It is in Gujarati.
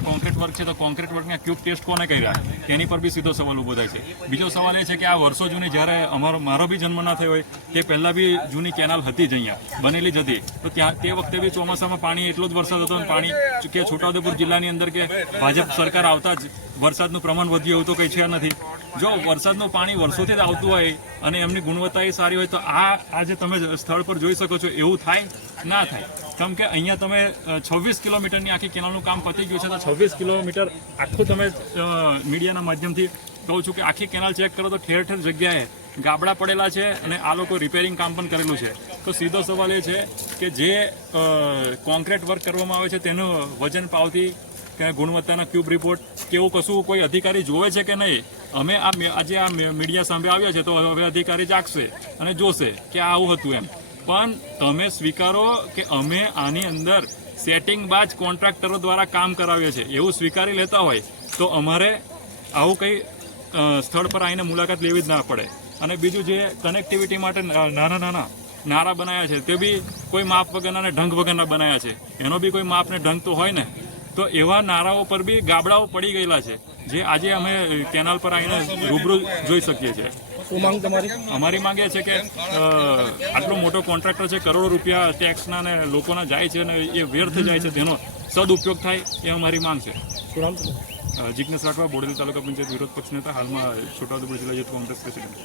કોન્ક્રીટ વર્કના ક્યુબ ટેસ્ટ કોને કર્યા? તેની પર બી સીધો સવાલ ઊભો થાય છે. બીજો સવાલ એ છે કે આ વર્ષો જૂની જ્યારે અમારો, મારો બી જન્મ ના થયો હોય, તે પહેલાં બી જૂની કેનાલ હતી જ અહીંયા, બનેલી જ હતી. તો ત્યાં, તે વખતે બી ચોમાસામાં પાણી એટલો જ વરસાદ હતો અને પાણી કે છોટાઉદેપુર જિલ્લાની અંદર કે ભાજપ સરકાર આવતા જ વરસાદનું પ્રમાણ વધ્યું એવું તો કંઈ છે નથી. જો વરસાદનું પાણી વર્ષોથી જ આવતું હોય અને એમની ગુણવત્તા એ સારી હોય, તો આ આજે તમે સ્થળ પર જોઈ શકો છો, એવું થાય, ના થાય. કેમ કે અહીંયા તમે છવ્વીસ કિલોમીટરની આખી કેનાલનું કામ પતી ગયું છે, તો છવ્વીસ કિલોમીટર આખું તમે મીડિયાના માધ્યમથી કહું છું કે આખી કેનાલ ચેક કરો તો ઠેર ઠેર જગ્યાએ ગાબડા પડેલા છે અને આ લોકો રિપેરિંગ કામ પણ કરેલું છે. તો સીધો સવાલ એ છે કે જે કોન્ક્રીટ વર્ક કરવામાં આવે છે તેનું વજન પાવતી કે ગુણવત્તાના ક્યુબ રિપોર્ટ કે એવું કશું કોઈ અધિકારી જોવે છે કે નહીં? અમે આ આજે આ મીડિયા સામે આવ્યા છે તો હવે અધિકારી જાગશે અને જોશે કે આવું હતું એમ. પણ તમે સ્વીકારો કે અમે આની અંદર સેટિંગ બાદ કોન્ટ્રાક્ટરો દ્વારા કામ કરાવીએ છીએ એવું સ્વીકારી લેતા હોય તો અમારે આવું કંઈ સ્થળ પર આવીને મુલાકાત લેવી જ ના પડે. અને બીજું જે કનેક્ટિવિટી માટે નાના નાના નારા બનાવ્યા છે, તે બી કોઈ માપ વગરના અને ઢંગ વગરના બનાવ્યા છે. એનો બી કોઈ માપ ને ઢંગ તો હોય ને, તો એવા નારાઓ પર બી ગાબડાઓ પડી ગયેલા છે, જે આજે અમે કેનાલ પર આવીને રૂબરૂ જોઈ શકીએ છીએ. શું માંગ તમારી? અમારી માંગ એ છે કે આટલો મોટો કોન્ટ્રાક્ટર છે કરોડો રૂપિયા ટેક્સના ને લોકોના જાય છે અને એ વ્યર્થ જાય છે તેનો સદઉપયોગ થાય એ અમારી માંગ છે? જિજ્ઞેશ રાઠવા બોડેલી તાલુકા પંચાયત વિરોધ પક્ષ નેતા હાલમાં છોટાઉદેપુર જિલ્લા યુથ કોંગ્રેસ પ્રેસિડેન્ટ.